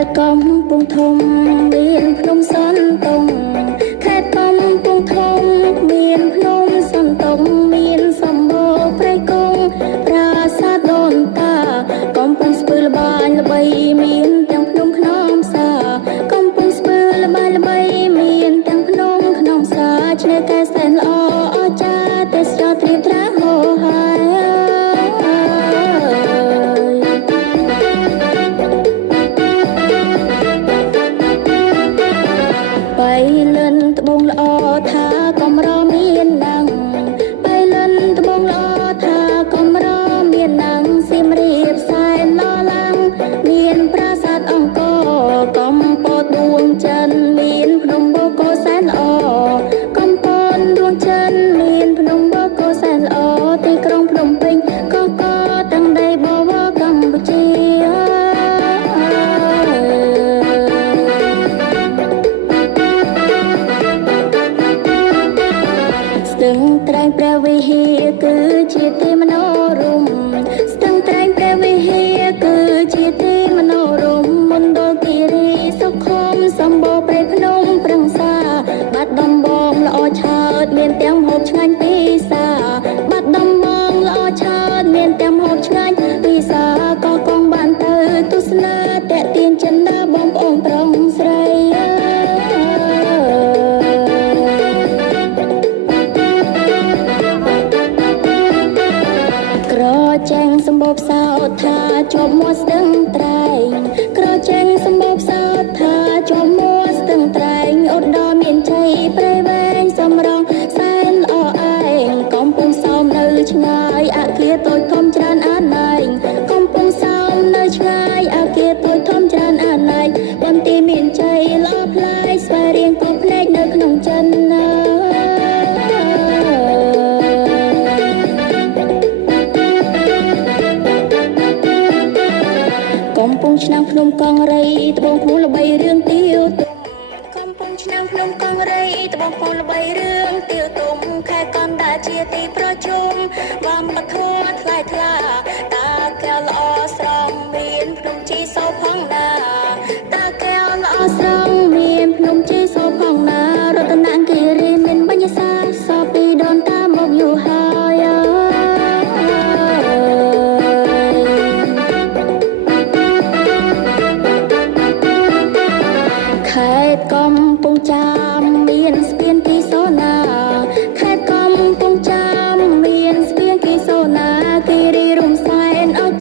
កំពុងធំមានភ្នំសន្តុងខេត្តកំពុងធំមានភ្នំសន្តុងមានសម្បូរព្រៃកុងប្រាសាទដូនតាកំពុងស្ពឺល្បាញល្បីមានទាំងភ្នំខ្នំសាកំពុងស្ពឺល្បាញល្បីមានទាំងភ្នំខ្នំសាឆ្នេរកែសែនល្អអស្ចារ្យទេសចរត្រៀមត្រាហោហាយបៃលិនត្បូងល្អថាកំរមានណាំងបៃលិនត្បូងល្អថាកំរមានណាំងសៀមរាបសែនឡឡាំងមានប្រាសាទអង្គរកំពតដួងច័ន្ទមានភ្នំបូកគោសែនល្អកំពតដួងច័ន្ទមានភ្នំបូកគោសែនល្អទីក្រុងភ្នំពេញក៏ទាំងដីបវរកម្ពុជាស្ទឹងត្រែងព្រះវិហារគឺជាទីមនោរម្យស្ទឹងត្រែងព្រះវិហារគឺជាទីមនោរម្យមណ្ឌលគិរីសុខុមសម្បូរព្រៃភ្នំប្រឹងសាបាត់ដំបងល្អឆើតមានទាំងម្ហូបឆ្ងាញ់ពិសាបាត់ដំបងល្អឆើតមានទាំងម្ហូបឆ្ងាញ់ពិសាក៏កងបានទៅទស្សនាតាក់ទាញចិន្តាបងប្អូនប្រុងស្រីក្រចេញសម្បូរផ្សោតថាជាប់មាត់ស្ទឹងត្រែងក្រចេញសម្បូរផ្សោតថាជាប់មាត់ស្ទឹងត្រែងឧត្តរមានជ័យព្រៃវែងសំរងសែនល្អឯងកំពុងសោមនៅឆ្ងាយអគារតូចធំច្រើនអនេកកំពុងសោមនៅឆ្ងាយអគារតូចធំច្រើនអនេកបន្ទាយមានជ័យល្អផ្លែកស្វាយរៀងកោភ្នែកនៅក្នុងចិនណាកំពុងឆ្នាំងភ្នំកងរៃត្បូងខ្លួនល្បីរឿងទាវទុំកំពុងឆ្នាំងភ្នំកងរៃត្បូងខ្លួនល្បីរឿងទាវទុំខែក